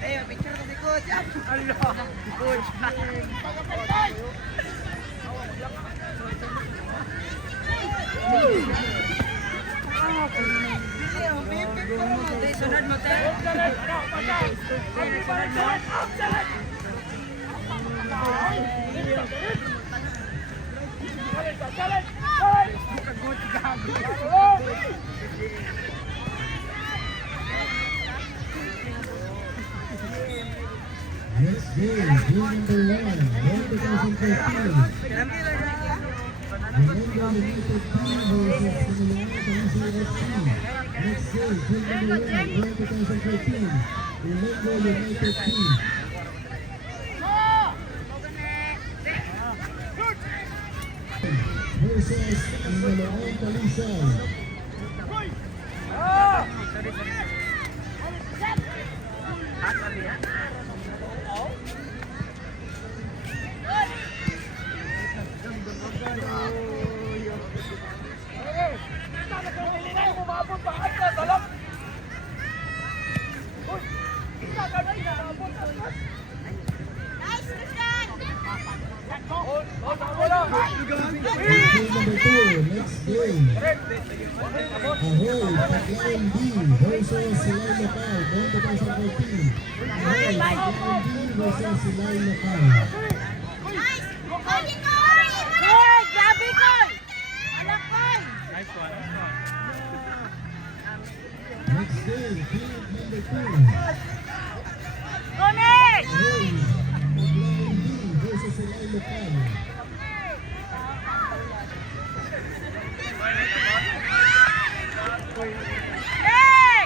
Ayo, picture ko si Coach. Allah, Coach. Sunod mo tayo. Next game, game number 1, 2013. Remember United team versus Sinaloa FC. Next game, game number 1, 2013. Remember United team. Versus Sinaloa Talisay. Game number 2, next game. Ahoy, Paglayan B versus Silay Local, 2014. Ahoy, Paglayan B versus Silay Local. Grabe ko! Alam ko! Next game, game number 2. Connect! Ahoy, Paglayan B versus Silay Local. Hey!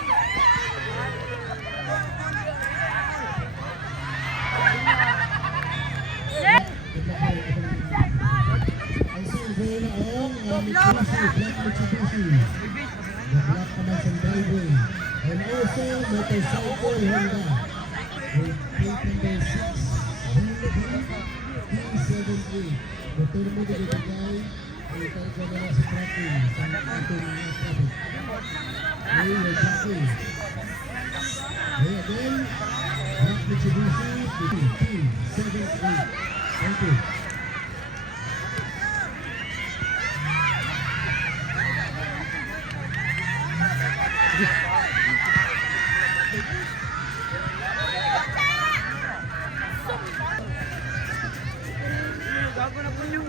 Ang silver na ang Mitsubishi, Black Mitsubishi. The black naman sa driving. And also, motorcycle Honda. With plate number 6, D78. Motor mo din ito guy. Ay karga na lang sa tracking. Sa ating mga traffic. Ay, may tracking. Ay, again, Black Mitsubishi, D78. Thank you. Gago na po yung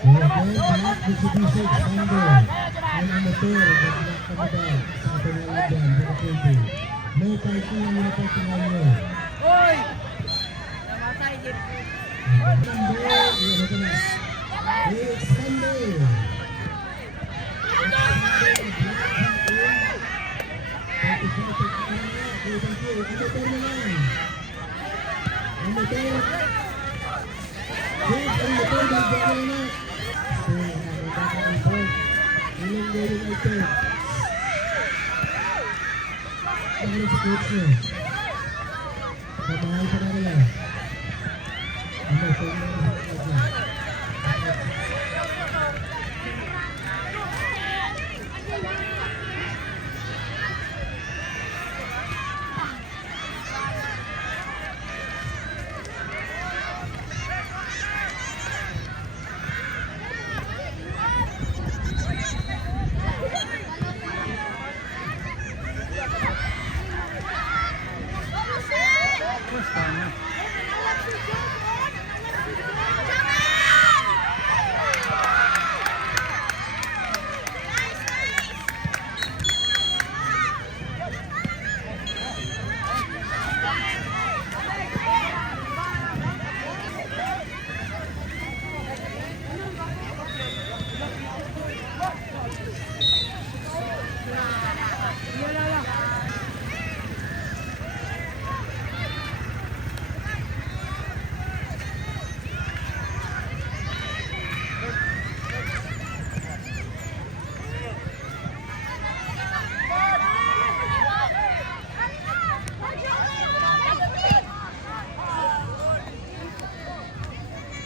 again, back Mitsubishi Expander. Ang motor, nagkakababa sa ating lalaban, Bukapunti. No parking ang mga parkingan nyo. Hoy! Namatay din. It's Sunday. Pamahal pa na nila. Ano,